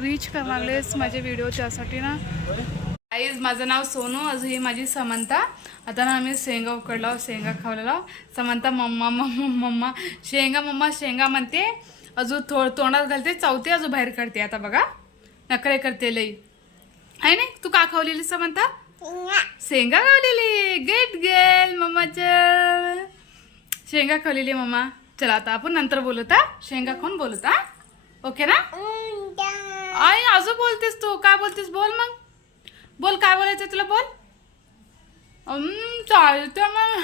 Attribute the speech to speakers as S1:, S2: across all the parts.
S1: Reach करणारलेस माझे video त्यासाठी ना. आईज माझं नाव सोनू अजून ही माझी समंता. आता ना आम्ही शेंगा उकडला शेंगा खावलेला. समंता मम्मा मम्मा मम्मा. शेंगा मम्मा शेंगा म्हणते. अजून थो तोंडात घालते चावते अजून बाहेर काढते. आता बघा. नकळे करते लई. आहे ना तू का खावलेली समंता? शेंगा. खावलेली. गेट गेल मम्माच्या शेंगा खावलेली मम्मा. चला आता आपण नंतर बोलत हा? शेंगा खाऊन बोलत हा? ओके ना? आई अजून बोलतेस तू? काय बोलतेस? बोल मग. बोल काय बोलायचं तुला बोल. अम, चालतं मग.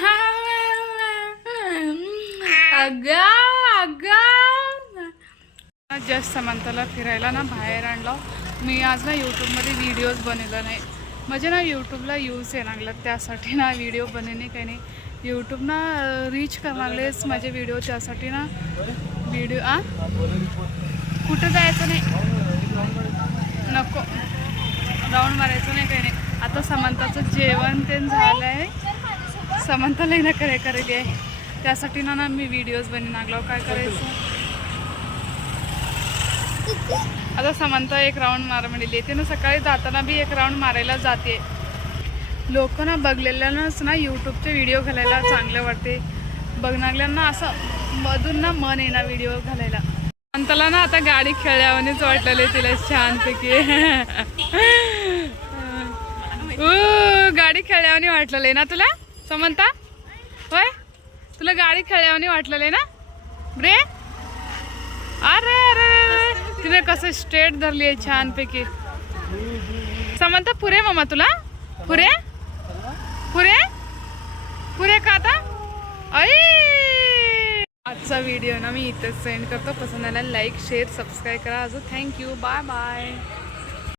S1: अगा अगा. जस्ट समंताला फिरायला ना बाहेर आणलं. मी आज ना यूट्यूबमध्ये व्हिडिओज बनवलं नाही. म्हणजे ना यूट्यूबला यूज आहे लागला. त्यासाठी ना व्हिडिओ बनवणे काही नाही. यूट्यूब ना रीच करणारलेस माझे व्हिडिओ त्यासाठी ना व्हिडिओ आ? कुठं जायचं नाही. नको. राऊंड मारायचं नाही काही नाही. आता समंताचं जेवण ते झालं आहे समंताला ना करे करेली आहे. त्यासाठी ना ना मी व्हिडिओज बनवून लागलो काय करायचं? आता समंता एक राऊंड मार म्हणलेली आहे ना सकाळी जाताना बी एक राऊंड मारायला जाते. लोक ना बघलेल्यांनाच ना यूट्यूबचे व्हिडिओ घालायला चांगले वाटते. बघणाऱ्यांना असं मधून ना मन येणार ना व्हिडिओ घालायला. अंतला ना आता गाडी खेळल्यावानीच वाटलेले तिला छानपैकी. ऊ, गाडी खेळल्यावानी वाटलेली आहे ना तुला? समंता? होय? तुला गाडी खेळल्यावानी वाटलेली आहे ना? रे अरे अरे अरे. तिने कसं स्ट्रेट धरली आहे छानपैकी. समंता पुरे मामा तुला? पुरे पुरे पुरे का आता आई आजचा व्हिडिओ ना मी इथेच सेंड करतो. पसंत आला लाईक शेअर सबस्क्राईब करा. अजून थँक्यू बाय बाय